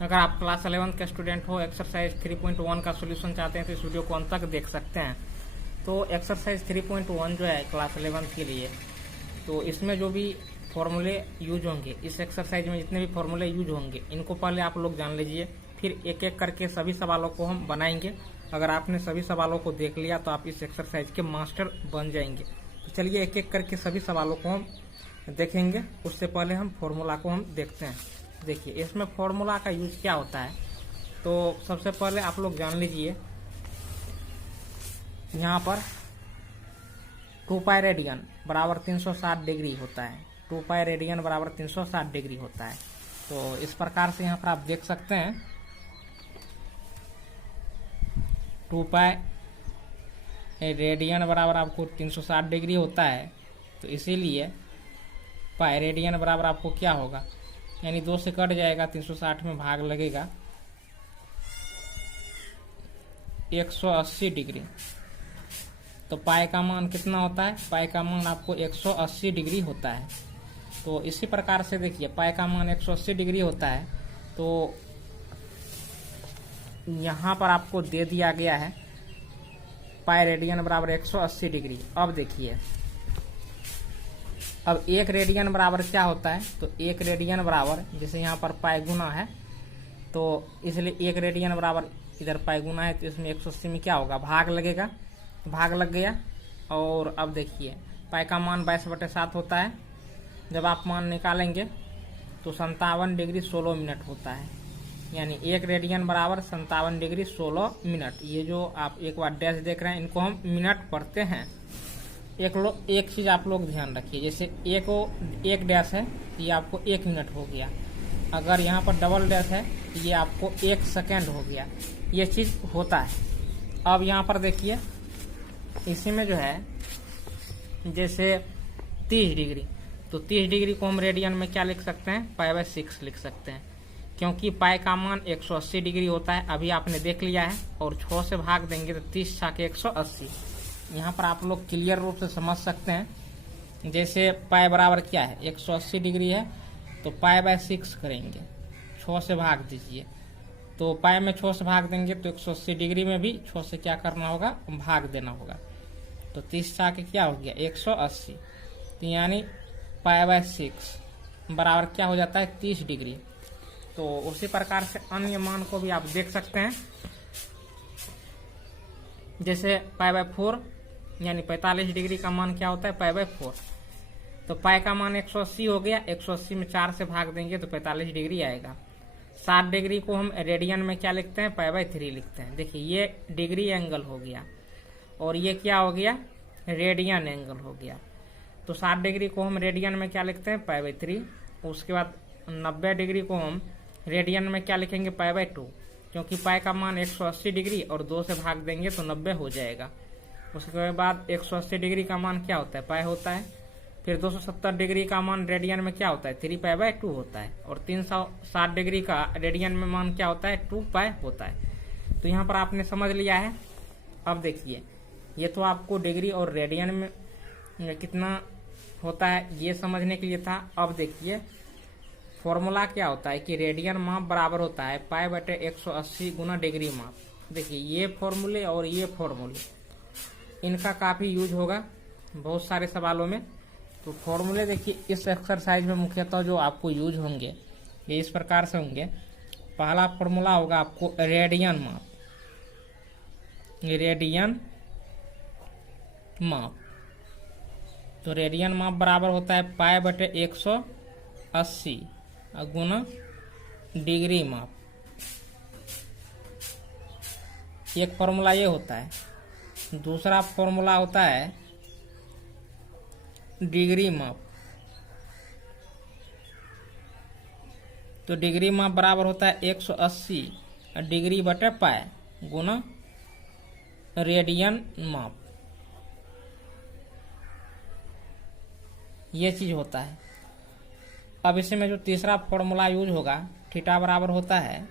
अगर आप क्लास 11 के स्टूडेंट हो, एक्सरसाइज 3.1 का सोल्यूशन चाहते हैं तो इस वीडियो को अंत तक देख सकते हैं। तो एक्सरसाइज 3.1 जो है क्लास 11 के लिए, तो इसमें जो भी फॉर्मूले यूज होंगे, इस एक्सरसाइज में जितने भी फॉर्मूले यूज होंगे इनको पहले आप लोग जान लीजिए, फिर एक एक करके सभी सवालों को हम बनाएंगे। अगर आपने सभी सवालों को देख लिया तो आप इस एक्सरसाइज के मास्टर बन जाएंगे। तो चलिए एक एक करके सभी सवालों को हम देखेंगे। उससे पहले हम फॉर्मूला को हम देखते हैं। देखिए इसमें फॉर्मूला का यूज क्या होता है, तो सबसे पहले आप लोग जान लीजिए, यहाँ पर 2 पाई रेडियन बराबर 360 डिग्री होता है। 2 पाई रेडियन बराबर 360 डिग्री होता है। तो इस प्रकार से यहाँ पर आप देख सकते हैं 2 पाई रेडियन बराबर आपको 360 डिग्री होता है। तो इसीलिए पाई रेडियन बराबर आपको क्या होगा, यानी 2 से कट जाएगा, 360 में भाग लगेगा 180 डिग्री। तो पाई का मान कितना होता है, पाई का मान आपको 180 डिग्री होता है। तो इसी प्रकार से देखिए पाई का मान 180 डिग्री होता है। तो यहाँ पर आपको दे दिया गया है पाई रेडियन बराबर 180 डिग्री। अब देखिए, अब 1 रेडियन बराबर क्या होता है, तो 1 रेडियन बराबर, जैसे यहाँ पर पाई गुना है तो इसलिए 1 रेडियन बराबर इधर पाई गुना है, तो इसमें 180 में क्या होगा, भाग लगेगा, भाग लग गया। और अब देखिए पाई का मान 22/7 होता है। जब आप मान निकालेंगे तो 57 डिग्री 16 मिनट होता है, यानी 1 रेडियन बराबर 57 डिग्री 16 मिनट। ये जो आप एक बार डैश देख रहे हैं, इनको हम मिनट पढ़ते हैं। एक चीज आप लोग ध्यान रखिए, जैसे एक डैश है तो ये आपको 1 मिनट हो गया। अगर यहाँ पर डबल डैश है तो ये आपको 1 सेकेंड हो गया। ये चीज होता है। अब यहाँ पर देखिए इसी में जो है जैसे 30 डिग्री, तो 30 डिग्री को हम रेडियन में क्या लिख सकते हैं, पाई/6 लिख सकते हैं, क्योंकि पाई का मान 180 डिग्री होता है। अभी आपने देख लिया है, और 6 से भाग देंगे तो 30 छाके 180। यहाँ पर आप लोग क्लियर रूप से समझ सकते हैं। जैसे पाई बराबर क्या है, 180 डिग्री है, तो पाई/6 करेंगे, 6 से भाग दीजिए। तो पाई में 6 से भाग देंगे तो 180 डिग्री में भी 6 से क्या करना होगा, भाग देना होगा। तो 30 छाके क्या हो गया, 180। तो यानी पाई/6 बराबर क्या हो जाता है, 30 डिग्री। तो उसी प्रकार से अन्य मान को भी आप देख सकते हैं। जैसे पाई/4 यानी 45 डिग्री का मान क्या होता है, पाई/4। तो पाई का मान 180 हो गया, 180 में 4 से भाग देंगे तो 45 डिग्री आएगा। 60 डिग्री को हम रेडियन में क्या लिखते हैं, पाई/3 लिखते हैं। देखिए ये डिग्री एंगल हो गया, और ये क्या हो गया, रेडियन एंगल हो गया। तो 60 डिग्री को हम रेडियन में क्या लिखते हैं, पाई/3। उसके बाद 90 डिग्री को हम रेडियन में क्या लिखेंगे, पाई/2, क्योंकि पाई का मान 180 डिग्री और 2 से भाग देंगे तो 90 हो जाएगा। उसके बाद 180 डिग्री का मान क्या होता है, पाई होता है। फिर 270 डिग्री का मान रेडियन में क्या होता है, 3 पाई/2 होता है। और 360 डिग्री का रेडियन में मान क्या होता है, 2 पाई होता है। तो यहाँ पर आपने समझ लिया है। अब देखिए ये तो आपको डिग्री और रेडियन में कितना होता है ये समझने के लिए था। अब देखिए फॉर्मूला क्या होता है कि रेडियन माप बराबर होता है पाई/180 गुना डिग्री माप। देखिए ये फॉर्मूले और ये फॉर्मूले, इनका काफी यूज होगा बहुत सारे सवालों में। तो फॉर्मूले देखिए इस एक्सरसाइज में मुख्यतः जो आपको यूज होंगे ये इस प्रकार से होंगे। पहला फॉर्मूला होगा आपको रेडियन माप, रेडियन माप। तो रेडियन माप बराबर होता है पाई/180 गुना डिग्री माप। एक फॉर्मूला ये होता है। दूसरा फॉर्मूला होता है डिग्री माप। तो डिग्री माप बराबर होता है 180 डिग्री/पाई गुना रेडियन माप। ये चीज होता है। अब इसमें जो तीसरा फॉर्मूला यूज होगा, थीटा बराबर होता है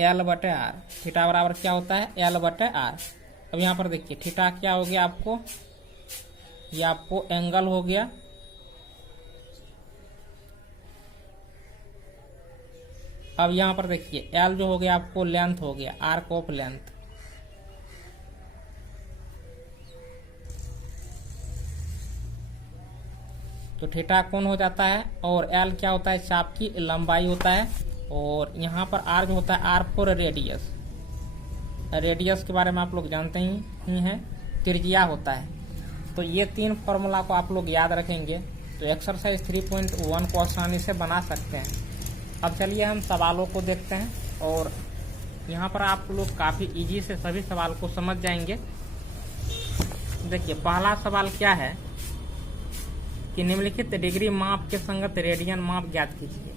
L/R। थीटा बराबर क्या होता है, L/R। अब यहाँ पर देखिए थीटा क्या हो गया आपको, ये आपको एंगल हो गया, अब यहाँ पर देखिए एल जो हो गया आपको लेंथ हो गया, आर्क ऑफ लेंथ। तो थीटा कोण हो जाता है, और एल क्या होता है, चाप की लंबाई होता है, और यहाँ पर आर जो होता है आर फॉर रेडियस। रेडियस के बारे में आप लोग जानते ही हैं, त्रिज्या होता है। तो ये 3 फॉर्मूला को आप लोग याद रखेंगे तो एक्सरसाइज 3.1 को आसानी से बना सकते हैं। अब चलिए हम सवालों को देखते हैं, और यहाँ पर आप लोग काफ़ी इजी से सभी सवाल को समझ जाएंगे। देखिए पहला सवाल क्या है कि निम्नलिखित डिग्री माप के संगत रेडियन माप ज्ञात कीजिए।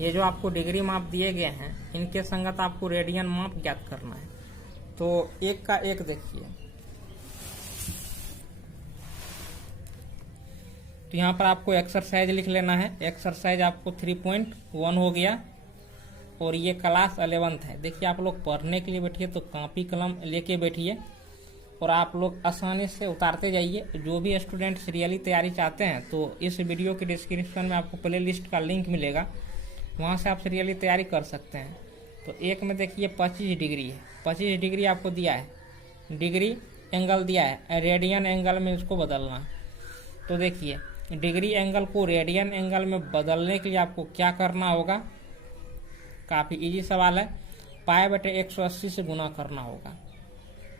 ये जो आपको डिग्री माप दिए गए हैं इनके संगत आपको रेडियन माप ज्ञात करना है। तो एक का एक देखिए, तो यहाँ पर आपको एक्सरसाइज लिख लेना है। एक्सरसाइज आपको 3.1 हो गया, और ये क्लास 11th है। देखिए आप लोग पढ़ने के लिए बैठिए तो कॉपी कलम लेके बैठिए, और आप लोग आसानी से उतारते जाइए। जो भी स्टूडेंट सीरियली तैयारी चाहते हैं तो इस वीडियो के डिस्क्रिप्शन में आपको प्ले लिस्ट का लिंक मिलेगा, वहाँ से आप सीरियली तैयारी कर सकते हैं। तो एक में देखिए 25 डिग्री है, 25 डिग्री आपको दिया है, डिग्री एंगल दिया है, रेडियन एंगल में इसको बदलना है। तो देखिए डिग्री एंगल को रेडियन एंगल में बदलने के लिए आपको क्या करना होगा, काफ़ी इजी सवाल है। पाई बटे 180 से गुना करना होगा,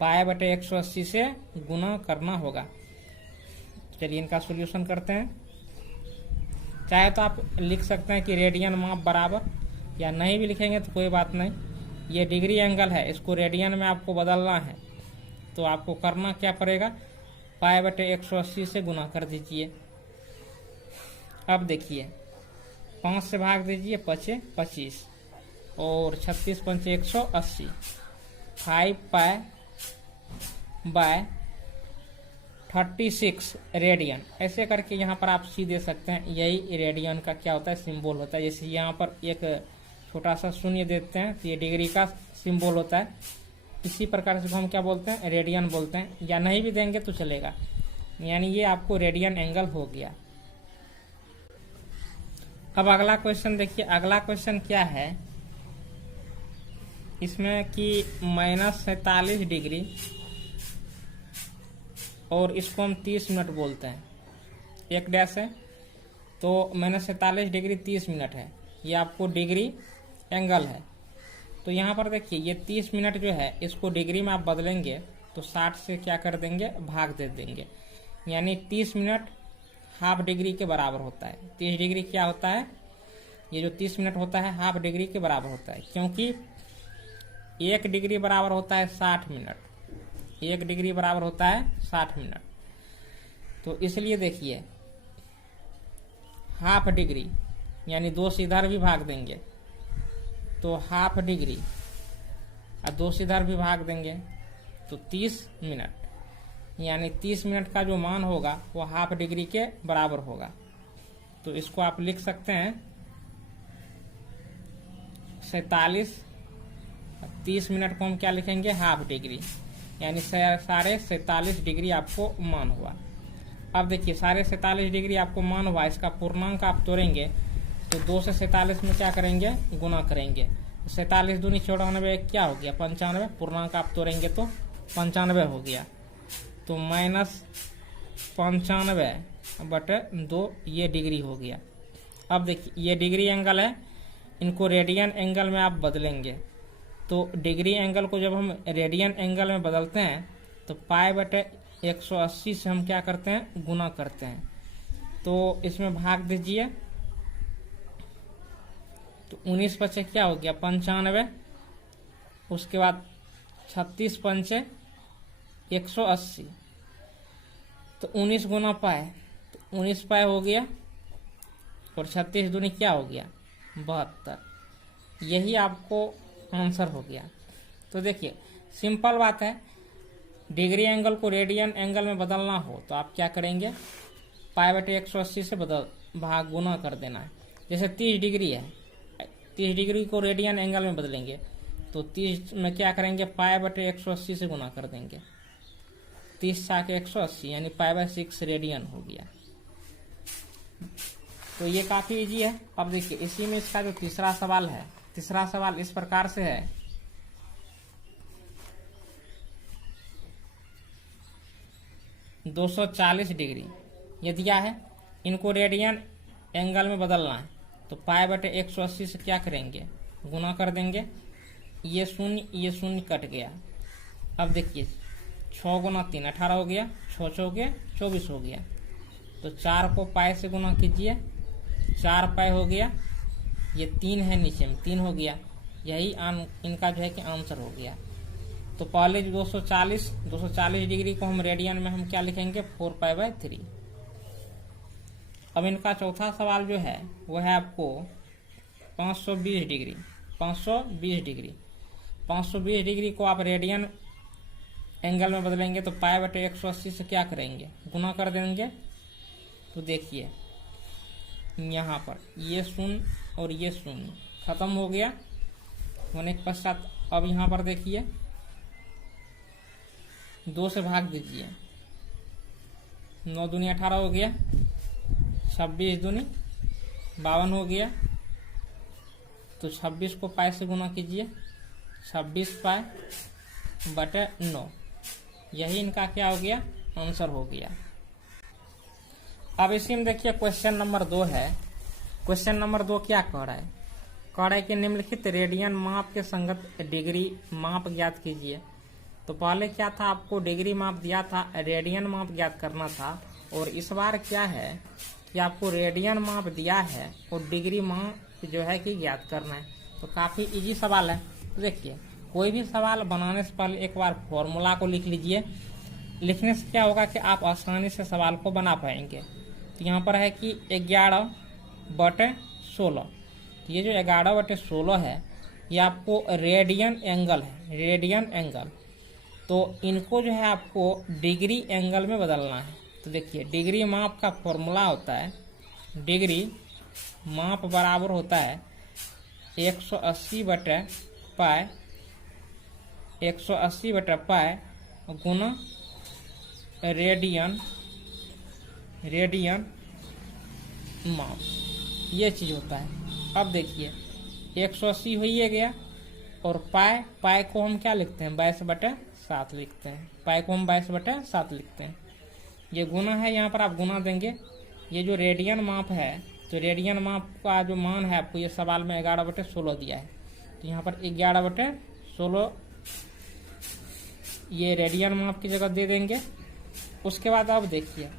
पाई बटे 180 से गुना करना होगा। चलिए इनका सॉल्यूशन करते हैं। चाहे तो आप लिख सकते हैं कि रेडियन माप बराबर, या नहीं भी लिखेंगे तो कोई बात नहीं। ये डिग्री एंगल है, इसको रेडियन में आपको बदलना है, तो आपको करना क्या पड़ेगा, पाई बटे 180 से गुना कर दीजिए। अब देखिए 5 से भाग दीजिए, 5 25, और 36 पंचे 180, 5 पाई बाय 36 रेडियन। ऐसे करके यहाँ पर आप सी दे सकते हैं। यही रेडियन का क्या होता है, सिंबल होता है। जैसे यहाँ पर एक छोटा सा शून्य देते हैं तो ये डिग्री का सिंबल होता है। इसी प्रकार से हम क्या बोलते हैं, रेडियन बोलते हैं, या नहीं भी देंगे तो चलेगा। यानी ये आपको रेडियन एंगल हो गया। अब अगला क्वेश्चन देखिए। अगला क्वेश्चन क्या है इसमें कि -47 डिग्री, और इसको हम 30 मिनट बोलते हैं, एक डैश है, तो -47 डिग्री 30 मिनट है। ये आपको डिग्री एंगल है। तो यहाँ पर देखिए ये 30 मिनट जो है इसको डिग्री में आप बदलेंगे तो 60 से क्या कर देंगे, भाग दे देंगे। यानी 30 मिनट हाफ डिग्री के बराबर होता है। 30 डिग्री क्या होता है, ये जो 30 मिनट होता है हाफ डिग्री के बराबर होता है, क्योंकि 1 डिग्री बराबर होता है 60 मिनट। 1 डिग्री बराबर होता है 60 मिनट। तो इसलिए देखिए हाफ डिग्री यानी 2 से इधर भी भाग देंगे तो हाफ डिग्री, और 2 से इधर भी भाग देंगे तो 30 मिनट। यानी 30 मिनट का जो मान होगा वो हाफ डिग्री के बराबर होगा। तो इसको आप लिख सकते हैं 47, 30 मिनट को हम क्या लिखेंगे, हाफ डिग्री, यानी 47.5 डिग्री आपको मान हुआ। अब देखिए 47.5 डिग्री आपको मान हुआ, इसका पूर्णांक आप तोड़ेंगे तो 2 से 47 में क्या करेंगे, गुना करेंगे। 47 दूनी 94 क्या हो गया, 95। पूर्णांक आप तोड़ेंगे तो 95 हो गया। तो -95/2 ये डिग्री हो गया। अब देखिए ये डिग्री एंगल है, इनको रेडियन एंगल में आप बदलेंगे। तो डिग्री एंगल को जब हम रेडियन एंगल में बदलते हैं तो पाई/180 से हम क्या करते हैं, गुना करते हैं। तो इसमें भाग दीजिए तो 19 पचे क्या हो गया, 95। उसके बाद 36 पंचे 180, तो 19 गुना पाए तो 19 पाए हो गया, और 36 दूनी क्या हो गया, 72। यही आपको आंसर हो गया। तो देखिए सिंपल बात है, डिग्री एंगल को रेडियन एंगल में बदलना हो तो आप क्या करेंगे, पाई/180 से भाग गुना कर देना है। जैसे 30 डिग्री है, 30 डिग्री को रेडियन एंगल में बदलेंगे तो 30 में क्या करेंगे, पाई/180 से गुना कर देंगे। 30 × 180 यानी पाई/6 रेडियन हो गया। तो ये काफ़ी इजी है। अब देखिए इसी में इसका जो तीसरा सवाल है, तीसरा सवाल इस प्रकार से है, 240 डिग्री ये दिया है, इनको रेडियन एंगल में बदलना है। तो पाई बटे 180 से क्या करेंगे, गुना कर देंगे। ये शून्य कट गया। अब देखिए 6 गुना 3 18 हो गया, 6 चौके 24 हो गया। तो 4 को पाई से गुना कीजिए, 4 पाई हो गया। ये 3 है नीचे में, 3 हो गया। यही इनका जो है कि आंसर हो गया। तो पहले 240 डिग्री को हम रेडियन में हम क्या लिखेंगे, 4π/3। अब इनका चौथा सवाल जो है वो है आपको 520 डिग्री। 520 डिग्री को आप रेडियन एंगल में बदलेंगे तो पाई बटे 180 से क्या करेंगे, गुना कर देंगे। तो देखिए यहाँ पर ये शून्य और ये शून्य खत्म हो गया होने के पश्चात अब यहाँ पर देखिए 2 से भाग दीजिए। 9 दूनी 18 हो गया, 26 दूनी 52 हो गया। तो 26 को पाई से गुना कीजिए, 26 पाई बटे 9। यही इनका क्या हो गया, आंसर हो गया। अब इसी में देखिए क्वेश्चन नंबर 2 है। क्वेश्चन नंबर 2 क्या कह रहा है, कह रहा है कि निम्नलिखित रेडियन माप के संगत डिग्री माप ज्ञात कीजिए। तो पहले क्या था, आपको डिग्री माप दिया था, रेडियन माप ज्ञात करना था। और इस बार क्या है कि आपको रेडियन माप दिया है और डिग्री माप जो है कि ज्ञात करना है। तो काफी इजी सवाल है। तो देखिए कोई भी सवाल बनाने से पहले एक बार फॉर्मूला को लिख लीजिए। लिखने से क्या होगा कि आप आसानी से सवाल को बना पाएंगे। तो यहाँ पर है कि 11/16। तो ये जो 11/16 है ये आपको रेडियन एंगल है, रेडियन एंगल। तो इनको जो है आपको डिग्री एंगल में बदलना है। तो देखिए डिग्री माप का फॉर्मूला होता है, डिग्री माप बराबर होता है 180/पाई, 180/पाई गुना रेडियन माप, ये चीज होता है। अब देखिए 180 हो ही गया और पाई को हम क्या लिखते हैं, 22/7 लिखते हैं। पाई को हम 22/7 लिखते हैं। ये गुना है, यहाँ पर आप गुना देंगे। ये जो रेडियन माप है, तो रेडियन माप का जो मान है आपको ये सवाल में 11/16 दिया है। तो यहाँ पर 11/16 ये रेडियन माप की जगह दे देंगे। उसके बाद अब देखिए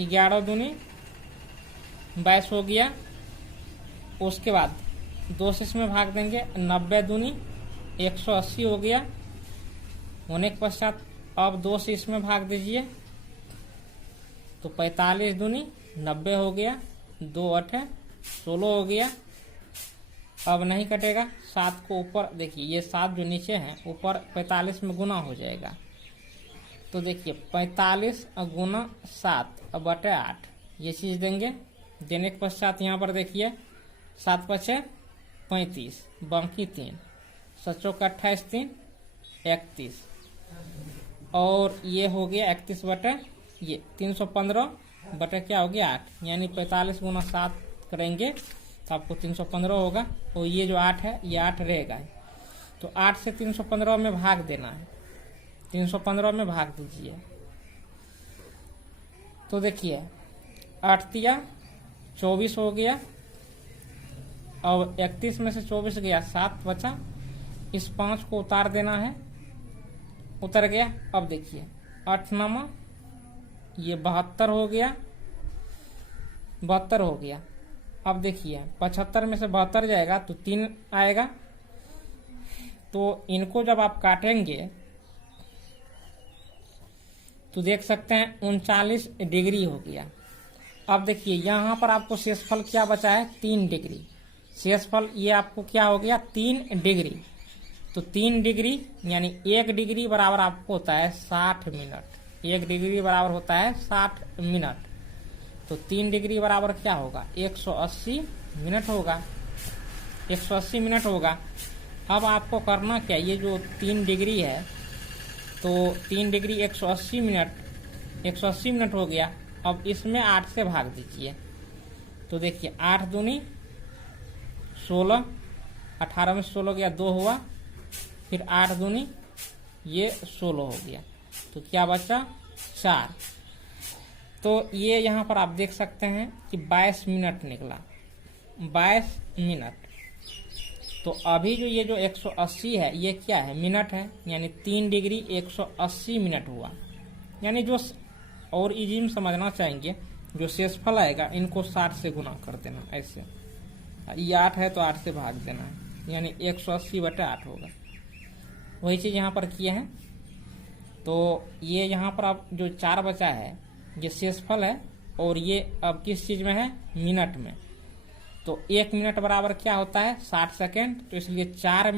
11 दूनी 22 हो गया। उसके बाद 2 से इसमें भाग देंगे, 90 दूनी 180 हो गया। होने के पश्चात अब 2 से इसमें भाग दीजिए तो 45 दूनी 90 हो गया, 2 8 16 हो गया। अब नहीं कटेगा, 7 को ऊपर देखिए, ये 7 जो नीचे है ऊपर 45 में गुना हो जाएगा। तो देखिए 45 गुना 7/8 ये चीज देंगे। देने के पश्चात यहाँ पर देखिए 7 × 35 बाकी 3, 7 × 28 3 31 और ये हो गया 315 बटे क्या हो गया 8, यानी 45 गुना 7 करेंगे तो आपको 315 होगा। और ये जो 8 है ये 8 रहेगा। तो 8 से 315 में भाग देना है, 315 में भाग दीजिए। तो देखिए 8 × 24 हो गया। अब 31 में से 24 गया, 7 बचा। इस 5 को उतार देना है, उतर गया। अब देखिए 8 9 ये 72 हो गया, 72 हो गया। अब देखिए 75 में से 72 जाएगा तो 3 आएगा। तो इनको जब आप काटेंगे तो देख सकते हैं 39 डिग्री हो गया। अब देखिए यहाँ पर आपको शेषफल क्या बचा है, 3 डिग्री। शेषफल ये आपको क्या हो गया, 3 डिग्री। तो 3 डिग्री यानी 1 डिग्री बराबर आपको होता है 60 मिनट। 1 डिग्री बराबर होता है 60 मिनट। तो 3 डिग्री बराबर क्या होगा, 180 मिनट होगा। 180 मिनट होगा। अब आपको करना क्या, ये जो 3 डिग्री है तो 3 डिग्री 180 मिनट, 180 मिनट हो गया। अब इसमें 8 से भाग दीजिए। तो देखिए 8 दूनी 16 18 में 16 गया, 2 हुआ, फिर 8 दूनी ये 16 हो गया, तो क्या बचा 4। तो ये यहाँ पर आप देख सकते हैं कि 22 मिनट निकला, 22 मिनट। तो अभी जो ये जो 180 है ये क्या है, मिनट है, यानी 3 डिग्री 180 मिनट हुआ। यानी जो और इजी में समझना चाहेंगे, जो शेषफल आएगा इनको 60 से गुना कर देना, ऐसे ये 8 है तो 8 से भाग देना है, यानी 180/8 होगा। वही चीज यहाँ पर किए हैं। तो ये यहाँ पर अब जो 4 बचा है ये शेषफल है, और ये अब किस चीज में है, मिनट में। तो 1 मिनट बराबर क्या होता है, 60 सेकेंड। तो इसलिए 4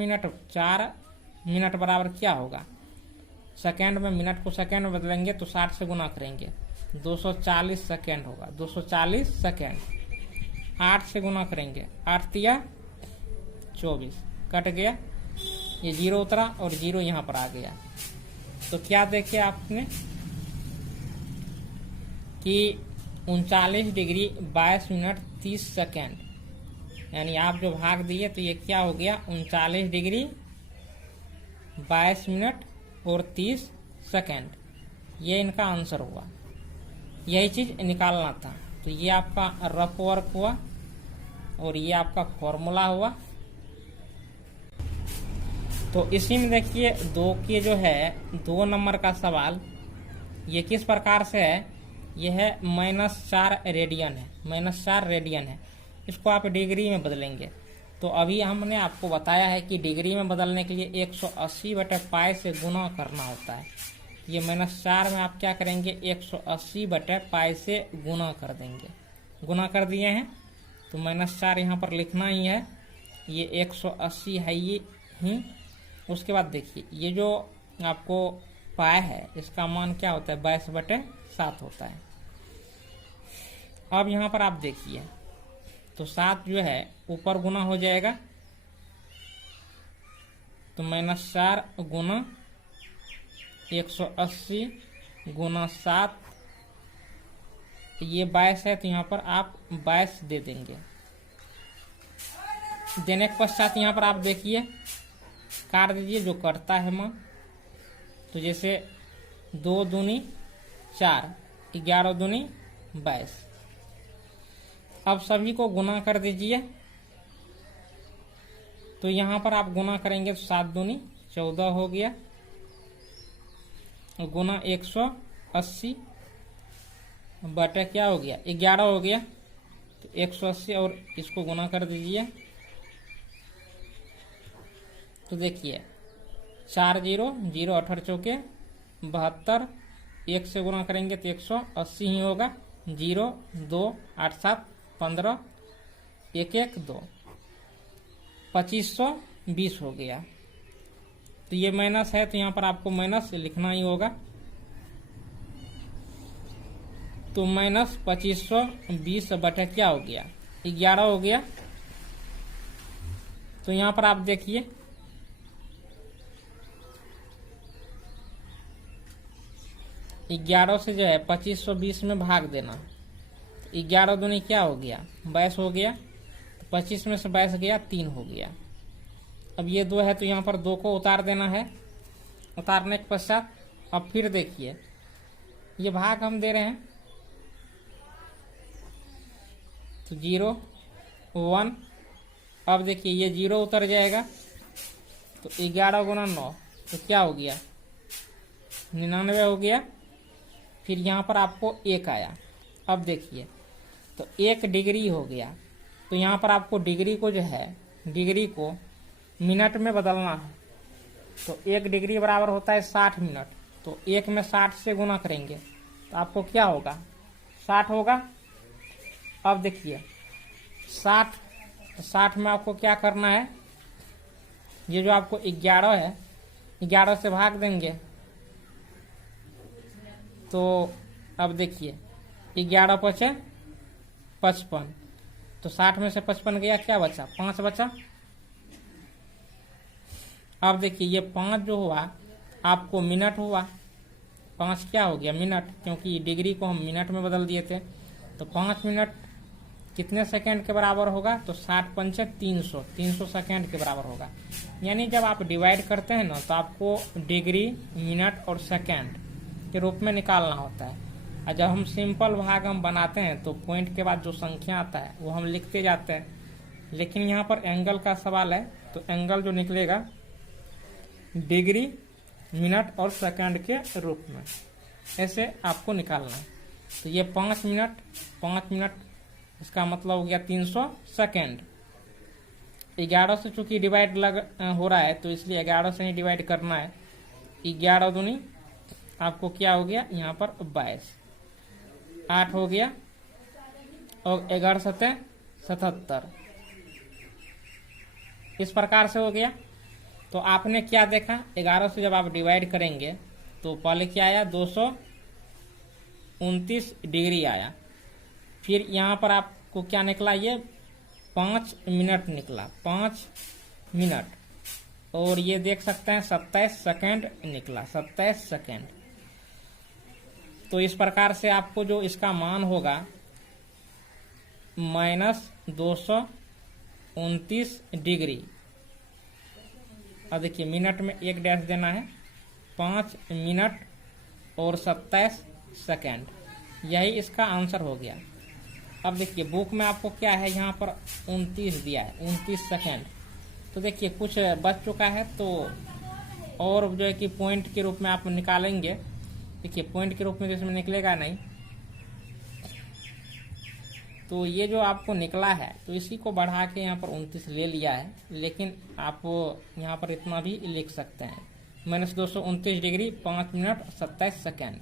मिनट बराबर क्या होगा, सेकेंड में, मिनट को सेकेंड में बदलेंगे तो 60 से गुना करेंगे, 240 सेकेंड होगा, 240 सेकेंड। 8 से गुना करेंगे, 8 तिया 24, कट गया, ये 0 उतरा और 0 यहाँ पर आ गया। तो क्या देखे आपने कि 39 डिग्री 22 मिनट 30 सेकेंड, यानी आप जो भाग दिए तो ये क्या हो गया, 39 डिग्री 22 मिनट और 30 सेकेंड। ये इनका आंसर हुआ, यही चीज निकालना था। तो ये आपका रफ वर्क हुआ और ये आपका फॉर्मूला हुआ। तो इसी में देखिए 2 के जो है 2 नंबर का सवाल ये किस प्रकार से है, ये है -4 रेडियन है, -4 रेडियन है। इसको आप डिग्री में बदलेंगे। तो अभी हमने आपको बताया है कि डिग्री में बदलने के लिए 180/π से गुना करना होता है। ये -4 में आप क्या करेंगे, 180/π से गुना कर देंगे। गुना कर दिए हैं तो -4 यहाँ पर लिखना ही है, ये 180 है ये ही। उसके बाद देखिए ये जो आपको पाए है इसका मान क्या होता है, 22/7 होता है। अब यहाँ पर आप देखिए तो 7 जो है ऊपर गुना हो जाएगा, तो -4 गुना 180 गुना 7, ये 22 है, तो यहाँ पर आप 22 दे देंगे। देने के पश्चात यहाँ पर आप देखिए काट दीजिए, जो कटता है मान। तो जैसे 2 दूनी 4, 11 दूनी 22। अब सभी को गुना कर दीजिए। तो यहाँ पर आप गुना करेंगे तो 7 दूनी 14 हो गया, गुना 180 बटे क्या हो गया, 11 हो गया। तो 180 और इसको गुना कर दीजिए। तो देखिए 4 0 0 18 चौके 72, 1 से गुना करेंगे तो 180 ही होगा। 0 2 8 7 15, 1 1 2, 2520 हो गया। तो ये माइनस है तो यहाँ पर आपको माइनस लिखना ही होगा। तो -2520 बटे क्या हो गया, 11 हो गया। तो यहाँ पर आप देखिए 11 से जो है 2520 में भाग देना। 11 दूनी क्या हो गया, 22 हो गया। तो 25 में से 22 गया, 3 हो गया। अब ये 2 है तो यहाँ पर 2 को उतार देना है। उतारने के पश्चात अब फिर देखिए ये भाग हम दे रहे हैं, तो 0 1। अब देखिए ये 0 उतर जाएगा, तो 11 गुना 9 तो क्या हो गया, 99 हो गया। फिर यहाँ पर आपको 1 आया। अब देखिए तो 1 डिग्री हो गया। तो यहाँ पर आपको डिग्री को जो है, डिग्री को मिनट में बदलना है। तो 1 डिग्री बराबर होता है 60 मिनट। तो 1 में 60 से गुना करेंगे तो आपको क्या होगा, 60 होगा। अब देखिए 60 में आपको क्या करना है, ये जो आपको 11 है, 11 से भाग देंगे। तो अब देखिए 11 पचे 55, तो 60 में से 55 गया, क्या बचा, 5 बचा। अब देखिए ये 5 जो हुआ आपको मिनट हुआ, 5 क्या हो गया, मिनट, क्योंकि डिग्री को हम मिनट में बदल दिए थे। तो 5 मिनट कितने सेकंड के बराबर होगा, तो 60 पंचे 300, 300 सेकंड के बराबर होगा। यानी जब आप डिवाइड करते हैं ना, तो आपको डिग्री, मिनट और सेकंड के रूप में निकालना होता है। और जब हम सिंपल भाग हम बनाते हैं तो पॉइंट के बाद जो संख्या आता है वो हम लिखते जाते हैं। लेकिन यहाँ पर एंगल का सवाल है, तो एंगल जो निकलेगा डिग्री, मिनट और सेकंड के रूप में, ऐसे आपको निकालना है। तो ये 5 मिनट इसका मतलब हो गया 300 सेकेंड। 11 से चूंकि डिवाइड हो रहा है, तो इसलिए 11 से ही डिवाइड करना है। 11 दूनी आपको क्या हो गया यहाँ पर 22, 8 हो गया और 11 सतह 77। इस प्रकार से हो गया। तो आपने क्या देखा, 11 से जब आप डिवाइड करेंगे तो पहले क्या आया, 229 डिग्री आया। फिर यहाँ पर आपको क्या निकला, ये 5 मिनट निकला, 5 मिनट। और ये देख सकते हैं 27 सेकेंड निकला, 27 सेकेंड। तो इस प्रकार से आपको जो इसका मान होगा -229 डिग्री। अब देखिए मिनट में 1 डैश देना है, 5 मिनट और 27 सेकेंड, यही इसका आंसर हो गया। अब देखिए बुक में आपको क्या है, यहाँ पर 29 दिया है, 29 सेकेंड। तो देखिए कुछ बच चुका है, तो और जो है कि पॉइंट के रूप में आप निकालेंगे। देखिए पॉइंट के रूप में इसमें निकलेगा नहीं, तो ये जो आपको निकला है तो इसी को बढ़ा के यहाँ पर 29 ले लिया है। लेकिन आप यहाँ पर इतना भी लिख सकते हैं, -229 डिग्री 5 मिनट 27 सेकेंड।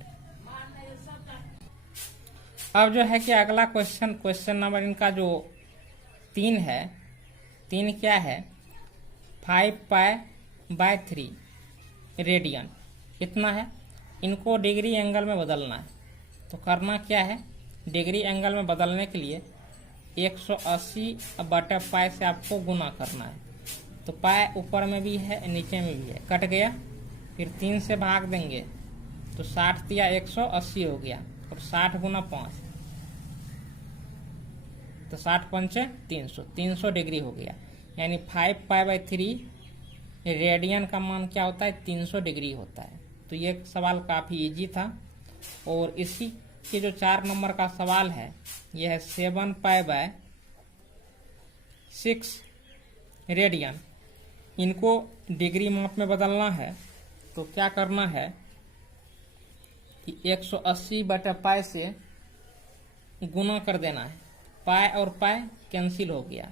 अब जो है कि अगला क्वेश्चन नंबर इनका जो 3 है, 3 क्या है, 5π/3 रेडियन इतना है। इनको डिग्री एंगल में बदलना है। तो करना क्या है, डिग्री एंगल में बदलने के लिए 180/π से आपको गुना करना है। तो पाई ऊपर में भी है नीचे में भी है, कट गया। फिर 3 से भाग देंगे तो 60 दिया 180 हो गया, और 60 गुना 5 तो 60 पंचे 300, 300 डिग्री हो गया। यानी 5π/3 रेडियन का मान क्या होता है, 300 डिग्री होता है। तो ये सवाल काफी इजी था। और इसी के जो 4 नंबर का सवाल है, यह है 7π/6 रेडियन। इनको डिग्री माप में बदलना है। तो क्या करना है कि 180/π से गुना कर देना है। पाई और पाई कैंसिल हो गया।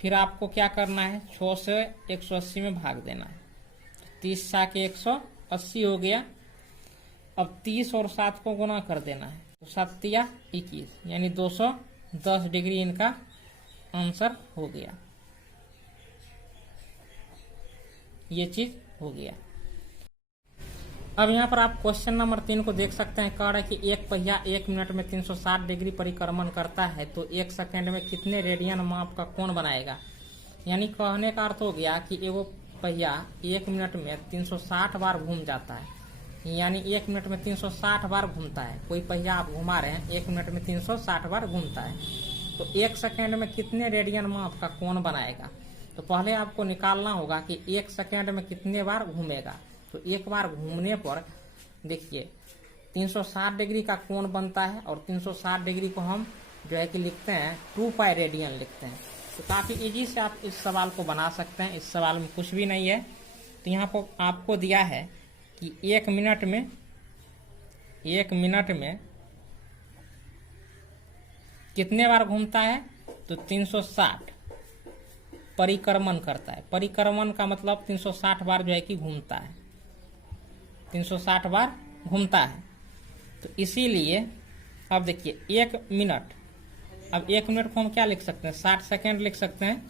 फिर आपको क्या करना है, 6 से 180 में भाग देना है। 30 के 180 हो गया। अब 30 और 7 को गुना कर देना है, तो 7 या 21, यानी 210 डिग्री इनका आंसर हो गया। ये चीज हो गया। अब यहाँ पर आप क्वेश्चन नंबर 3 को देख सकते हैं। कह रहा है कि एक पहिया 1 मिनट में 360 डिग्री परिक्रमण करता है, तो 1 सेकेंड में कितने रेडियन माप का कोण बनाएगा। यानी कहने का अर्थ हो गया कि एगो पहिया 1 मिनट में 360 बार घूम जाता है। यानी 1 मिनट में 360 बार घूमता है। कोई पहिया आप घुमा रहे हैं, 1 मिनट में 360 बार घूमता है, तो 1 सेकेंड में कितने रेडियन माप का कोण बनाएगा। तो पहले आपको निकालना होगा कि 1 सेकेंड में कितने बार घूमेगा। तो एक बार घूमने पर देखिए 360 डिग्री का कोण बनता है, और 360 डिग्री को हम जो है कि लिखते हैं 2π रेडियन लिखते हैं। तो काफी इजी से आप इस सवाल को बना सकते हैं। इस सवाल में कुछ भी नहीं है। तो यहाँ पर आपको दिया है कि 1 मिनट में कितने बार घूमता है, तो 360 परिक्रमण करता है। परिक्रमण का मतलब 360 बार जो है कि घूमता है, 360 बार घूमता है। तो इसीलिए अब देखिए 1 मिनट, अब 1 मिनट को हम क्या लिख सकते हैं, 60 सेकेंड लिख सकते हैं।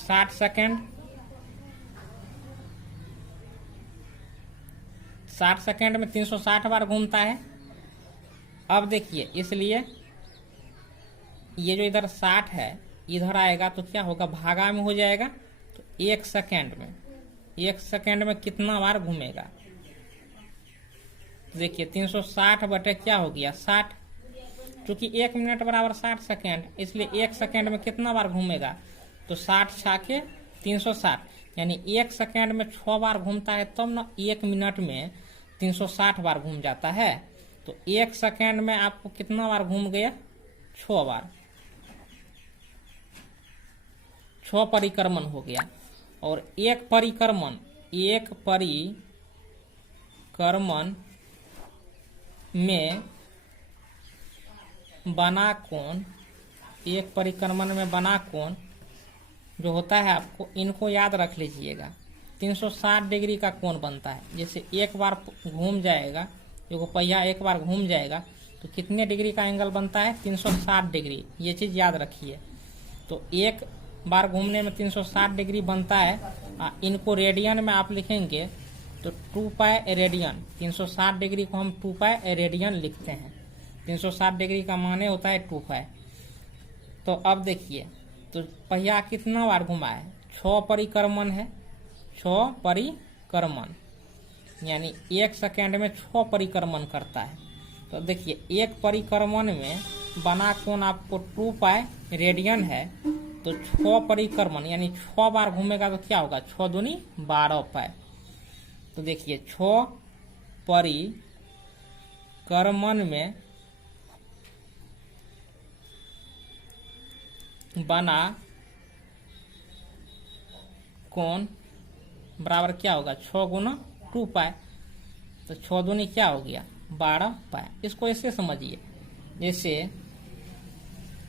60 सेकेंड, 60 सेकेंड में 360 बार घूमता है। अब देखिए इसलिए ये जो इधर 60 है इधर आएगा तो क्या होगा, भागा में हो जाएगा। तो 1 सेकेंड में कितना बार घूमेगा। देखिए 360 बटे क्या हो गया 60, चूंकि 1 मिनट बराबर 60 सेकेंड, इसलिए 1 सेकेंड में कितना बार घूमेगा, तो 60 छाके 360, यानी 1 सेकेंड में 6 बार घूमता है, तब ना 1 मिनट में 360 बार घूम जाता है। तो 1 सेकेंड में आपको कितना बार घूम गया, 6 बार, 6 परिक्रमण हो गया। और एक परिक्रमण में बना कोण, एक परिक्रमण में बना कोण जो होता है, आपको इनको याद रख लीजिएगा, 360 डिग्री का कोण बनता है। जैसे एक बार घूम जाएगा, देखो पहिया एक बार घूम जाएगा तो कितने डिग्री का एंगल बनता है, 360 डिग्री। ये चीज याद रखिए। तो एक बार घूमने में 360 डिग्री बनता है। इनको रेडियन में आप लिखेंगे तो 2 पाई रेडियन, 360 डिग्री को हम 2 पाई रेडियन लिखते हैं। 360 डिग्री का माने होता है 2 पाई। तो अब देखिए, तो पहिया कितना बार घुमा है, 6 परिक्रमण है, 6 परिक्रमण, यानी 1 सेकेंड में 6 परिक्रमण करता है। तो देखिए, एक परिक्रमण में बना कोण आपको 2 पाई रेडियन है, तो 6 परिक्रमण यानी 6 बार घूमेगा तो क्या होगा, 6 दूनी 12 पाई। तो देखिए, 6 परिक्रमण में बना कोण बराबर क्या होगा, 6 गुना 2 पाई। तो 6 दूनी क्या हो गया, 12 पाई। इसको ऐसे समझिए, जैसे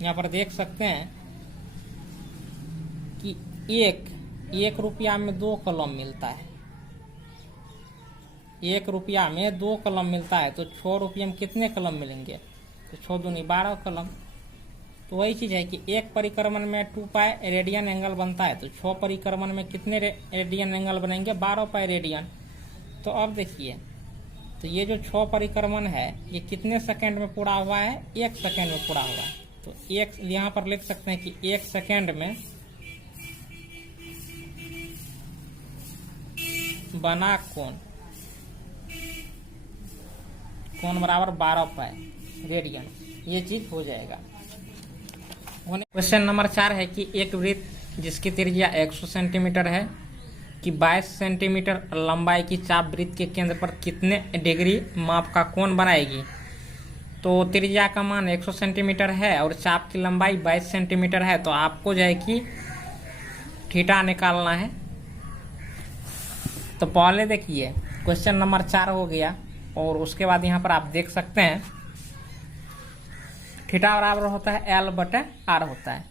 यहाँ पर देख सकते हैं कि एक रुपया में 2 कलम मिलता है। 1 रुपया में 2 कलम मिलता है, तो 6 रुपये में कितने कलम मिलेंगे, तो 6 दूनी 12 कलम। तो वही चीज है कि एक परिक्रमण में 2 पाई रेडियन एंगल बनता है, तो 6 परिक्रमण में कितने रेडियन एंगल बनेंगे, 12 पाई रेडियन। तो अब देखिए, तो ये जो 6 परिक्रमण है ये कितने सेकंड में पूरा हुआ है, 1 सेकंड में पूरा हुआ है। तो एक यहाँ पर लिख सकते हैं कि 1 सेकंड में बना कोण बराबर 12 पाई रेडियन, ये चीज हो जाएगा। क्वेश्चन नंबर 4 है कि एक वृत्त जिसकी त्रिज्या 100 सेंटीमीटर है कि 22 सेंटीमीटर लंबाई की चाप वृत्त के केंद्र पर कितने डिग्री माप का कोण बनाएगी। तो त्रिज्या का मान 100 सेंटीमीटर है और चाप की लंबाई 22 सेंटीमीटर है, तो आपको जो है कि थीटा निकालना है। तो पहले देखिए, क्वेश्चन नंबर 4 हो गया, और उसके बाद यहाँ पर आप देख सकते हैं थीटा बराबर होता है L/R होता है।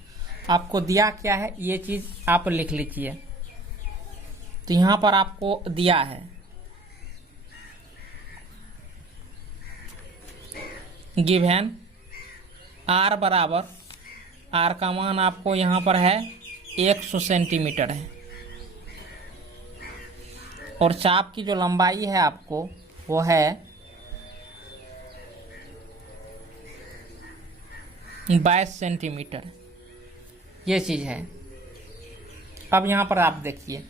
आपको दिया क्या है, ये चीज आप लिख लीजिए। तो यहाँ पर आपको दिया है गिवन R बराबर, R का मान आपको यहाँ पर है 100 सेंटीमीटर है, और चाप की जो लंबाई है आपको वो है 22 सेंटीमीटर, ये चीज है। अब यहाँ पर आप देखिए,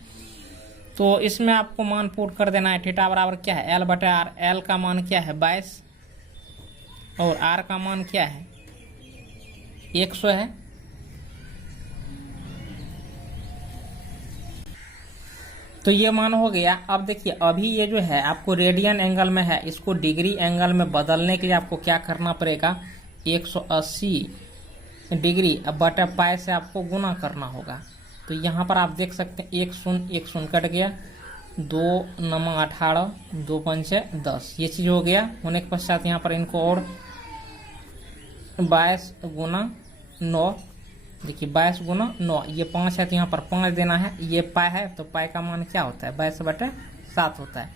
तो इसमें आपको मान पुट कर देना है। थीटा बराबर क्या है, L/R। L का मान क्या है, 22, और R का मान क्या है, 100 है। तो ये मान हो गया। अब देखिए, अभी ये जो है आपको रेडियन एंगल में है, इसको डिग्री एंगल में बदलने के लिए आपको क्या करना पड़ेगा, 180 डिग्री अब बटा पाई से आपको गुना करना होगा। तो यहाँ पर आप देख सकते हैं 1 शून्य कट गया, 2 9 18, 2 5 10, ये चीज हो गया। होने के पश्चात यहाँ पर इनको और 22 गुना 9, देखिए 22 गुना 9, ये 5 है तो यहाँ पर 5 देना है। ये पाई है तो पाई का मान क्या होता है, 22/7 होता है।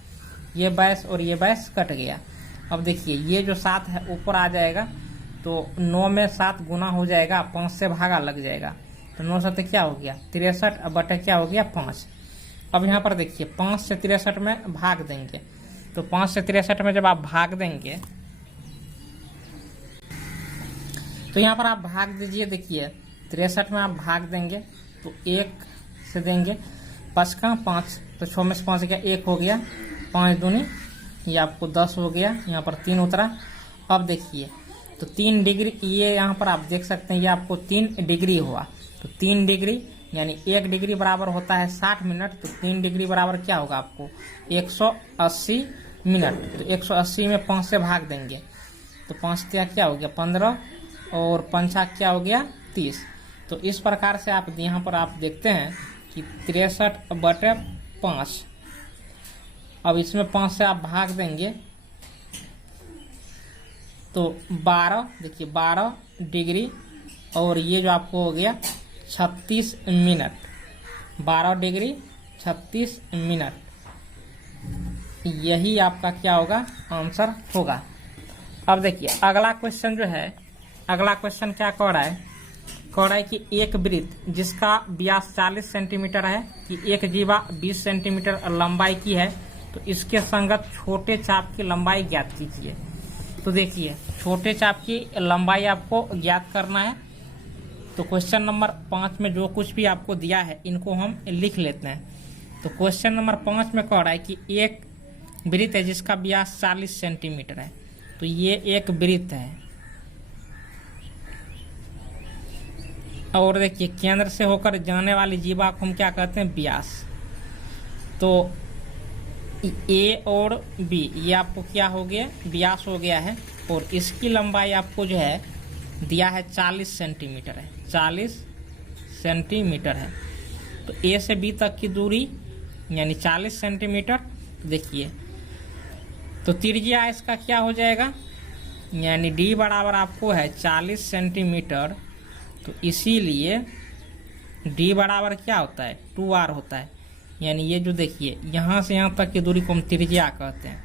ये 22 और ये 22 कट गया। अब देखिए, ये जो 7 है ऊपर आ जाएगा, तो 9 में 7 गुना हो जाएगा, 5 से भागा लग जाएगा, तो 9 से क्या हो गया 63, अब बटे क्या हो गया 5। अब यहाँ पर देखिए, 5 से 63 में भाग देंगे, तो 5 से 63 में जब आप भाग देंगे तो यहाँ पर आप भाग दीजिए। देखिए 63 में आप भाग देंगे तो 1 से देंगे, 5 का 5, तो 6 में से 5 गया 1 हो गया, 5 दूनी ये आपको 10 हो गया, यहाँ पर 3 उतरा। अब देखिए, तो 3 डिग्री, ये यहाँ पर आप देख सकते हैं, ये आपको 3 डिग्री हुआ। तो 3 डिग्री यानी 1 डिग्री बराबर होता है 60 मिनट। तो 3 डिग्री बराबर क्या होगा आपको 180 मिनट। तो 180 में 5 से भाग देंगे तो 5 क्या हो गया 15 और 5 क्या हो गया 30। तो इस प्रकार से आप यहाँ पर आप देखते हैं कि 63/5। अब इसमें 5 से आप भाग देंगे तो 12, देखिए 12 डिग्री और ये जो आपको हो गया 36 मिनट। 12 डिग्री 36 मिनट, यही आपका क्या होगा आंसर होगा। अब देखिए अगला क्वेश्चन जो है, अगला क्वेश्चन क्या कह रहा है कि एक वृत्त जिसका व्यास 40 सेंटीमीटर है कि एक जीवा 20 सेंटीमीटर लंबाई की है, तो इसके संगत छोटे चाप की लंबाई ज्ञात कीजिए। तो देखिए छोटे चाप की लंबाई आपको ज्ञात करना है। तो क्वेश्चन नंबर 5 में जो कुछ भी आपको दिया है इनको हम लिख लेते हैं। तो क्वेश्चन नंबर 5 में कह रहा है कि एक वृत्त है जिसका व्यास 40 सेंटीमीटर है। तो ये एक वृत्त है और देखिए केंद्र से होकर जाने वाली जीवा को हम क्या कहते हैं व्यास। तो ए और बी ये आपको क्या हो गया व्यास हो गया है और इसकी लंबाई आपको जो है दिया है 40 सेंटीमीटर है, 40 सेंटीमीटर है। तो ए से बी तक की दूरी यानी 40 सेंटीमीटर। देखिए तो त्रिज्या इसका क्या हो जाएगा यानी डी बराबर आपको है 40 सेंटीमीटर। तो इसीलिए डी बराबर क्या होता है 2r होता है। यानी ये जो देखिए यहाँ से यहाँ तक की दूरी को हम त्रिज्या कहते हैं।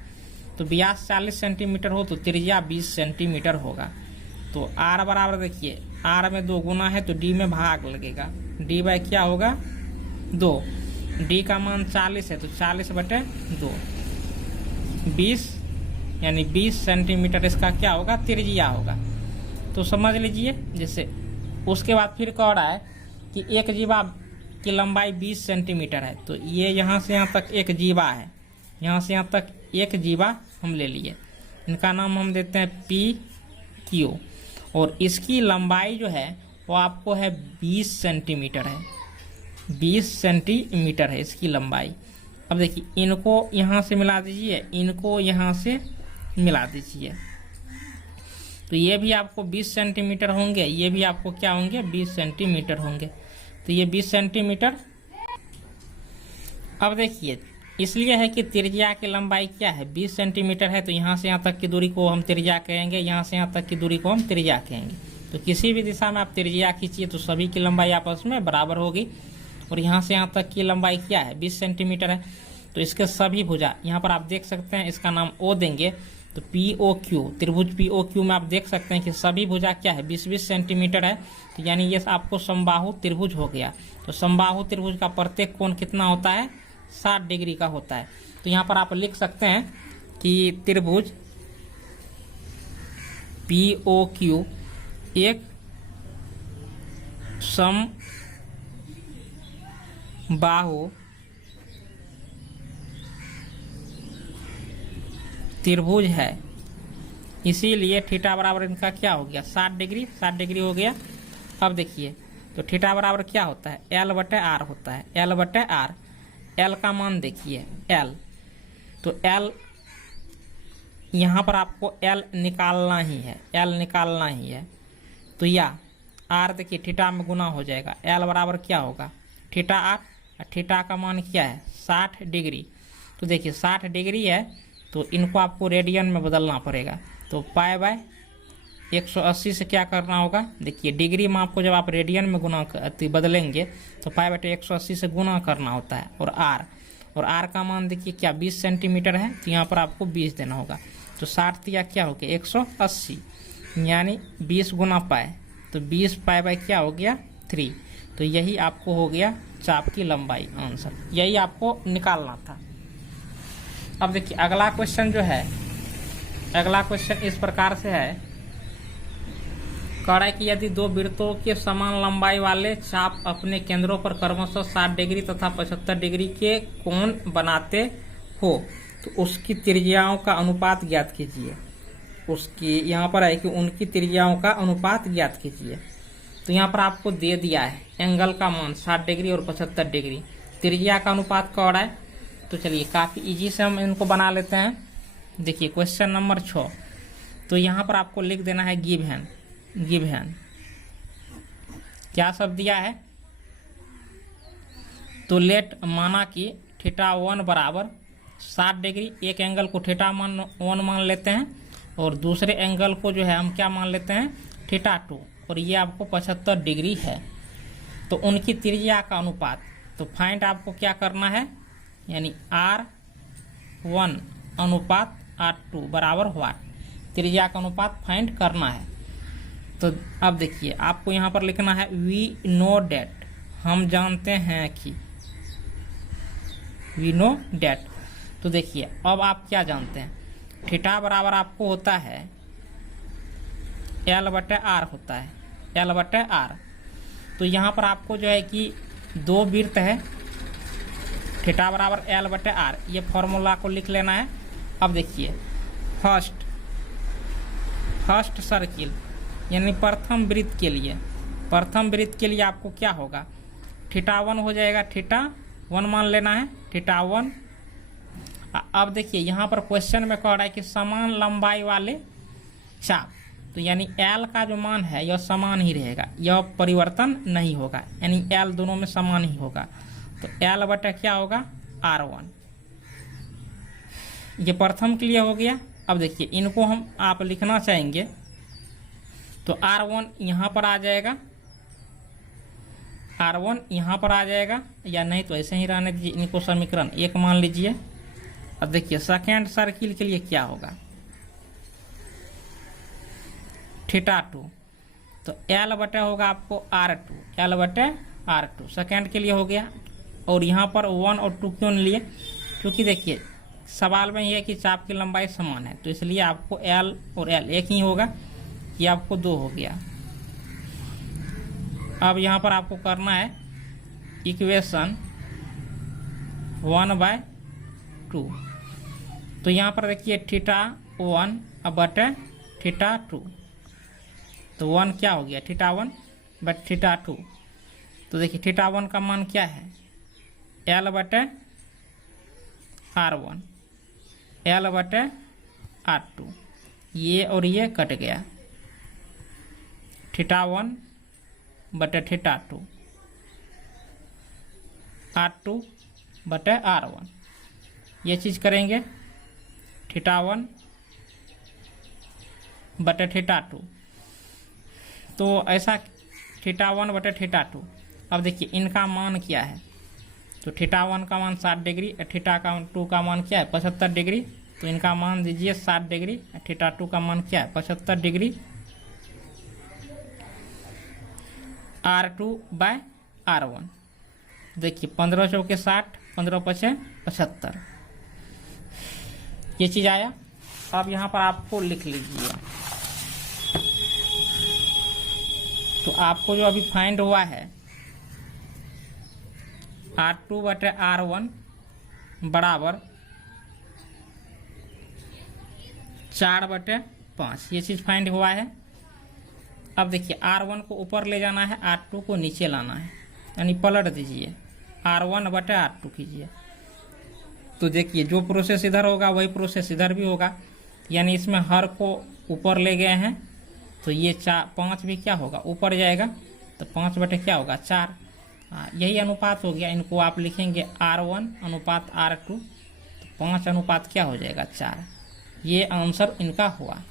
तो व्यास 40 सेंटीमीटर हो तो त्रिज्या 20 सेंटीमीटर होगा। तो r बराबर देखिए r में 2 गुना है तो d में भाग लगेगा, d बाय क्या होगा 2। d का मान 40 है तो 40/2 20 यानी 20 सेंटीमीटर इसका क्या होगा त्रिज्या होगा। तो समझ लीजिए। जैसे उसके बाद फिर कह रहा है कि एक जीवा की लंबाई 20 सेंटीमीटर है। तो ये यहाँ से यहाँ तक एक जीवा है, यहाँ से यहाँ तक एक जीवा हम ले लिए, इनका नाम हम देते हैं PQ और इसकी लंबाई जो है वो आपको है 20 सेंटीमीटर है, 20 सेंटीमीटर है इसकी लंबाई। अब देखिए इनको यहाँ से मिला दीजिए, इनको यहाँ से मिला दीजिए तो ये भी आपको 20 सेंटीमीटर होंगे, ये भी आपको क्या होंगे 20 सेंटीमीटर होंगे। तो ये 20 सेंटीमीटर। अब देखिए इसलिए है कि त्रिज्या की लंबाई क्या है 20 सेंटीमीटर है। तो यहाँ से यहाँ तक की दूरी को हम त्रिज्या कहेंगे, यहाँ से यहाँ तक की दूरी को हम त्रिज्या कहेंगे। तो किसी भी दिशा में आप त्रिज्या खींचिए तो सभी की लंबाई आपस में बराबर होगी। और यहाँ से यहाँ तक की लंबाई क्या है 20 सेंटीमीटर है। तो इसके सभी भुजा यहाँ पर आप देख सकते हैं, इसका नाम O देंगे। तो POQ त्रिभुज POQ में आप देख सकते हैं कि सभी भुजा क्या है 20-20 सेंटीमीटर है। तो यानी ये आपको समबाहु त्रिभुज हो गया। तो समबाहु त्रिभुज का प्रत्येक कोण कितना होता है 60 डिग्री का होता है। तो यहाँ पर आप लिख सकते हैं कि त्रिभुज POQ एक समबाहु त्रिभुज है, इसीलिए थीटा बराबर इनका क्या हो गया 60 डिग्री, 60 डिग्री हो गया। अब देखिए तो थीटा बराबर क्या होता है L/R होता है, L/R। L का मान देखिए L, तो L यहाँ पर आपको L निकालना ही है, L निकालना ही है। तो या R देखिए थीटा में गुना हो जाएगा, L बराबर क्या होगा थीटा R, थीटा का मान क्या है 60 डिग्री। तो देखिए 60 डिग्री है तो इनको आपको रेडियन में बदलना पड़ेगा। तो पाई/180 से क्या करना होगा देखिए डिग्री में आपको जब आप रेडियन में गुना बदलेंगे तो पाई/180 से गुना करना होता है। और R का मान देखिए क्या 20 सेंटीमीटर है तो यहाँ पर आपको 20 देना होगा। तो 60 दिया क्या हो गया 180 यानी 20 गुना पाई, तो 20 पाई/, क्या हो गया 3। तो यही आपको हो गया चाप की लंबाई, आंसर यही आपको निकालना था। अब देखिए अगला क्वेश्चन जो है, अगला क्वेश्चन इस प्रकार से है, कह रहा है कि यदि दो वृत्तों के समान लंबाई वाले चाप अपने केंद्रों पर क्रमशः 60 डिग्री तथा 75 डिग्री के कोण बनाते हो तो उसकी त्रिज्याओं का अनुपात ज्ञात कीजिए। उसकी यहाँ पर है कि उनकी त्रिज्याओं का अनुपात ज्ञात कीजिए। तो यहाँ पर आपको दे दिया है एंगल का मान 60 डिग्री और 75 डिग्री, त्रिज्या का अनुपात कौड़ है। तो चलिए काफी इजी से हम इनको बना लेते हैं। देखिए क्वेश्चन नंबर 6, तो यहाँ पर आपको लिख देना है गिवन क्या सब दिया है। तो लेट माना कि θ1 बराबर 60 डिग्री, एक एंगल को θ1 मान लेते हैं और दूसरे एंगल को जो है हम क्या मान लेते हैं θ2, और ये आपको 75 डिग्री है। तो उनकी त्रिज्या का अनुपात, तो फाइंड आपको क्या करना है, यानी R1 अनुपात R2 बराबर व्हाट, त्रिज्या का अनुपात फाइंड करना है। तो अब देखिए आपको यहाँ पर लिखना है वी नो डेट, हम जानते हैं कि, वी नो डेट। तो देखिए अब आप क्या जानते हैं, थीटा बराबर आपको होता है L/R होता है, L/R। तो यहाँ पर आपको जो है कि दो वृत्त है, थीटा बराबर L/R, ये फॉर्मूला को लिख लेना है। अब देखिए फर्स्ट सर्किल यानी प्रथम वृत्त के लिए आपको क्या होगा, θ1 हो जाएगा, θ1 मान लेना है, θ1। अब देखिए यहाँ पर क्वेश्चन में कह रहा है कि समान लंबाई वाले चाप, तो यानी L का जो मान है यह समान ही रहेगा, यह परिवर्तन नहीं होगा, यानी L दोनों में समान ही होगा। तो L बटा क्या होगा R1, ये प्रथम के लिए हो गया। अब देखिए इनको हम आप लिखना चाहेंगे तो R1 यहाँ पर आ जाएगा, R1 यहाँ पर आ जाएगा, या नहीं तो ऐसे ही रहने दीजिए, इनको समीकरण 1 मान लीजिए। अब देखिए सेकेंड सर्किल के लिए क्या होगा, θ2, तो L बटा होगा आपको R2, L बटा R2 सेकेंड के लिए हो गया। और यहाँ पर 1 और 2 क्यों लिए, क्योंकि देखिए सवाल में यह है कि चाप की लंबाई समान है, तो इसलिए आपको L और L एक ही होगा, ये आपको 2 हो गया। अब यहाँ पर आपको करना है इक्वेशन 1/2। तो यहाँ पर देखिए θ1 बटे θ2, तो 1 क्या हो गया θ1 बटे θ2। तो देखिए θ1 का मान क्या है L बटे R1, L बटे R2, ये और ये कट गया, θ1 बटे θ2, R2 बटे R1, ये चीज़ करेंगे θ1 बटे θ2, तो ऐसा θ1 बटे θ2। अब देखिए इनका मान क्या है, तो θ1 का मान 60 डिग्री, θ2 का मान क्या है 75 डिग्री, तो इनका मान दीजिए 60 डिग्री, θ2 का मान क्या है 75 डिग्री, R2/R1। देखिए 15 चौके 60, 15 पचे 75, ये चीज़ आया। अब यहाँ पर आपको लिख लीजिए, तो आपको जो अभी फाइंड हुआ है R2 बटे R1 बराबर 4/5, ये चीज़ फाइंड हुआ है। अब देखिए R1 को ऊपर ले जाना है, R2 को नीचे लाना है, यानी पलट दीजिए, R1 बटे R2 कीजिए। तो देखिए जो प्रोसेस इधर होगा वही प्रोसेस इधर भी होगा, यानी इसमें हर को ऊपर ले गए हैं, तो ये 5 भी क्या होगा ऊपर जाएगा, तो 5 बटे क्या होगा 4, यही अनुपात हो गया। इनको आप लिखेंगे R1 अनुपात R2, तो 5 अनुपात क्या हो जाएगा 4, ये आंसर इनका हुआ।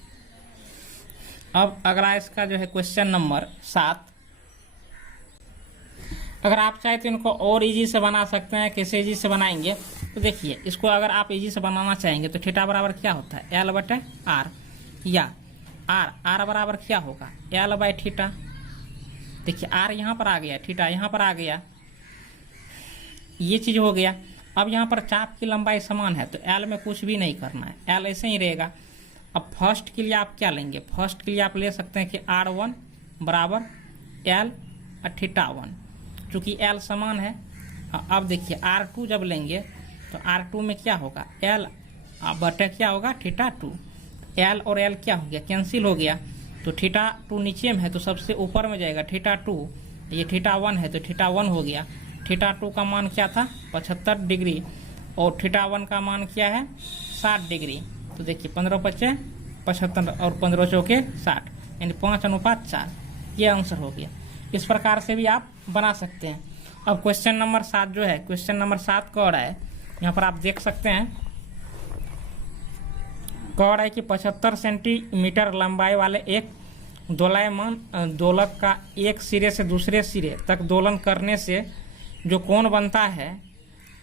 अब अगला इसका जो है क्वेश्चन नंबर 7, अगर आप चाहे तो इनको और इजी से बना सकते हैं। कैसे इजी से बनाएंगे, तो देखिए इसको अगर आप इजी से बनाना चाहेंगे तो थीटा बराबर क्या होता है L बटे R, या R बराबर क्या होगा L बाई थीटा। देखिए R यहाँ पर आ गया, थीटा यहाँ पर आ गया, ये चीज़ हो गया। अब यहाँ पर चाप की लंबाई समान है, तो L में कुछ भी नहीं करना है, L ऐसे ही रहेगा। अब फर्स्ट के लिए आप क्या लेंगे, फर्स्ट के लिए आप ले सकते हैं कि R1 बराबर L θ1, चूँकि L समान है। अब देखिए R2 जब लेंगे तो R2 में क्या होगा L बटे क्या होगा θ2, एल और एल क्या हो गया, कैंसिल हो गया। तो थीटा 2 नीचे में है तो सबसे ऊपर में जाएगा थीटा 2, ये थीटा 1 है तो थीटा 1 हो गया। थीटा 2 का मान क्या था 75 डिग्री और थीटा 1 का मान क्या है 60 डिग्री। तो देखिए 15 × 5 = 75 और 15 × 4 = 60, यानी 5:4, ये आंसर हो गया। इस प्रकार से भी आप बना सकते हैं। अब क्वेश्चन नंबर 7 जो है, क्वेश्चन नंबर 7 कह रहा है, यहाँ पर आप देख सकते हैं, कह रहा है कि 75 सेंटीमीटर लंबाई वाले एक दोलायमान दोलक का एक सिरे से दूसरे सिरे तक दोलन करने से जो कोण बनता है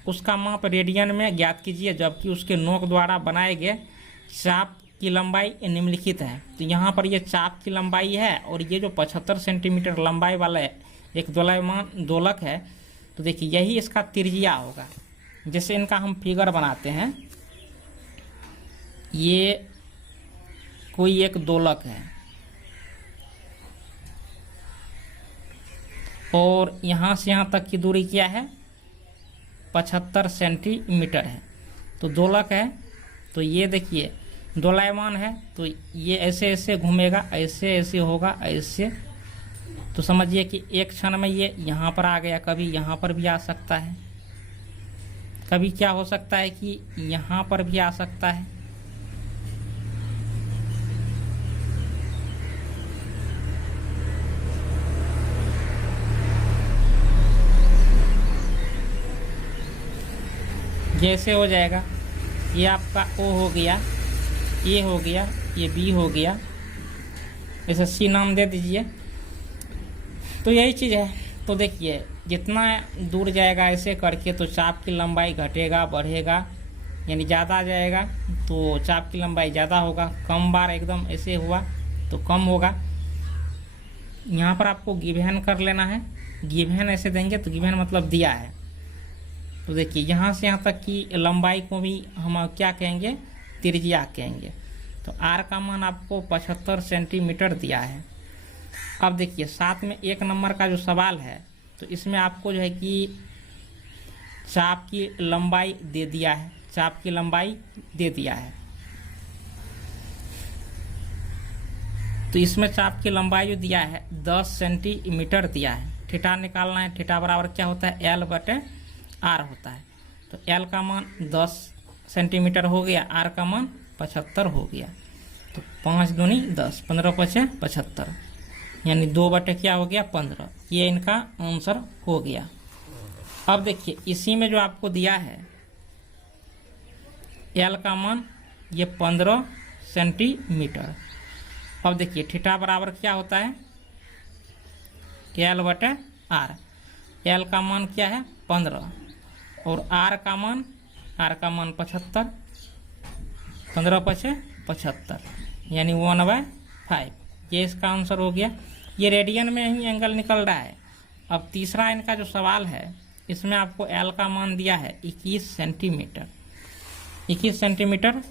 उसका माप रेडियन में ज्ञात कीजिए, जबकि उसके नोक द्वारा बनाए गए चाप की लंबाई निम्नलिखित है। तो यहाँ पर ये चाप की लंबाई है और ये जो 75 सेंटीमीटर लंबाई वाला एक दोलायमान दोलक है, तो देखिए यही इसका त्रिज्या होगा। जैसे इनका हम फिगर बनाते हैं, ये कोई एक दोलक है और यहाँ से यहाँ तक की दूरी क्या है 75 सेंटीमीटर है। तो दोलक है तो ये देखिए दोलायमान है तो ये ऐसे ऐसे घूमेगा, ऐसे ऐसे होगा, ऐसे। तो समझिए कि एक क्षण में ये यहाँ पर आ गया, कभी यहाँ पर भी आ सकता है, कभी क्या हो सकता है कि यहाँ पर भी आ सकता है। जैसे हो जाएगा, ये आपका ओ हो गया, ए हो गया, ये बी हो गया, ऐसे सी नाम दे दीजिए। तो यही चीज़ है। तो देखिए जितना दूर जाएगा ऐसे करके तो चाप की लंबाई घटेगा बढ़ेगा, यानी ज़्यादा जाएगा तो चाप की लंबाई ज़्यादा होगा, कम बार एकदम ऐसे हुआ तो कम होगा। यहाँ पर आपको गिवन कर लेना है, गिवन ऐसे देंगे तो गिवन मतलब दिया है। तो देखिए यहाँ से यहाँ तक की लंबाई को भी हम क्या कहेंगे त्रिज्या कहेंगे। तो आर का मान आपको 75 सेंटीमीटर दिया है। अब देखिए साथ में 1 नंबर का जो सवाल है तो इसमें आपको जो है कि चाप की लंबाई दे दिया है, चाप की लंबाई दे दिया है। तो इसमें चाप की लंबाई जो दिया है 10 सेंटीमीटर दिया है। थीटा निकालना है, थीटा बराबर क्या होता है L/R होता है। तो L का मान 10 सेंटीमीटर हो गया, R का मान 75 हो गया। तो 5 दूनी 10, 15 × 5 = 75, यानी 2/, क्या हो गया 15। ये इनका आंसर हो गया। अब देखिए इसी में जो आपको दिया है L का मान ये 15 सेंटीमीटर। अब देखिए थीटा बराबर क्या होता है L/R। L का मान क्या है 15 और R का मान 75, 15 × 75 यानी 1/5। ये इसका आंसर हो गया। ये रेडियन में ही एंगल निकल रहा है। अब तीसरा इनका जो सवाल है इसमें आपको L का मान दिया है 21 सेंटीमीटर, 21 सेंटीमीटर।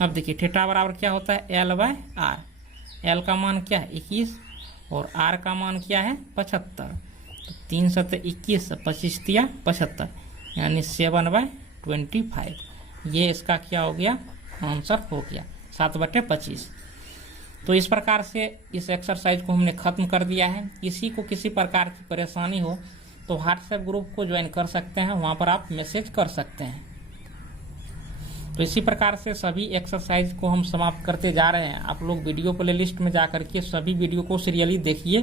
अब देखिए थीटा बराबर क्या होता है L/R। L का मान क्या है 21 और R का मान क्या है 75। तो 3 × 21, 25 × 75 यानी 7/25। ये इसका क्या हो गया आंसर हो गया 7/25। तो इस प्रकार से इस एक्सरसाइज को हमने ख़त्म कर दिया है। किसी को किसी प्रकार की परेशानी हो तो व्हाट्सएप ग्रुप को ज्वाइन कर सकते हैं, वहाँ पर आप मैसेज कर सकते हैं। तो इसी प्रकार से सभी एक्सरसाइज को हम समाप्त करते जा रहे हैं। आप लोग वीडियो प्लेलिस्ट में जा करके सभी वीडियो को सीरियली देखिए।